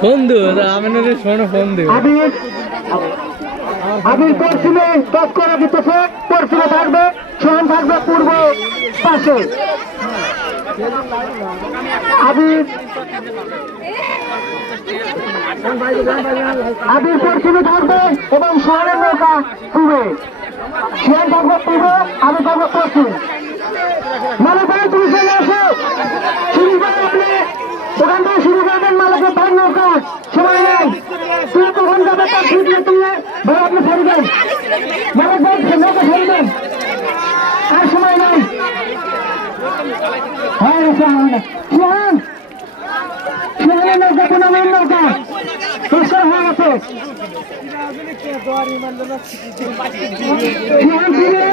Phone দিও আমিনের ফোনে দিও আবির টস করে দিতেছে পশ্চিমে থাকবে সোহান থাকবে পূর্ব পাশে। আবির আবির পশ্চিমে থাকবে এবং সোহানের নৌকা পূর্বে সোহান থাকবে পূর্বে আমি থাকবে পশ্চিম। মানে ভাই তুমি চলে আসো। শুরু করে আপনি থেকে শুরু করবেন মালিকের ভাই নৌকা। সময় নেই। তুই কখন যাবে তার ঠিক নেই তুমি ভাই আপনি ফেরবেন মালিক ভাই নৌকা ফেরবেন আর সময় নাই হ্যাঁ সোহান সোহান সোহানের নৌকা পুনমের নৌকা পুরস্কার হয়ে গেছে সোহান ফিরে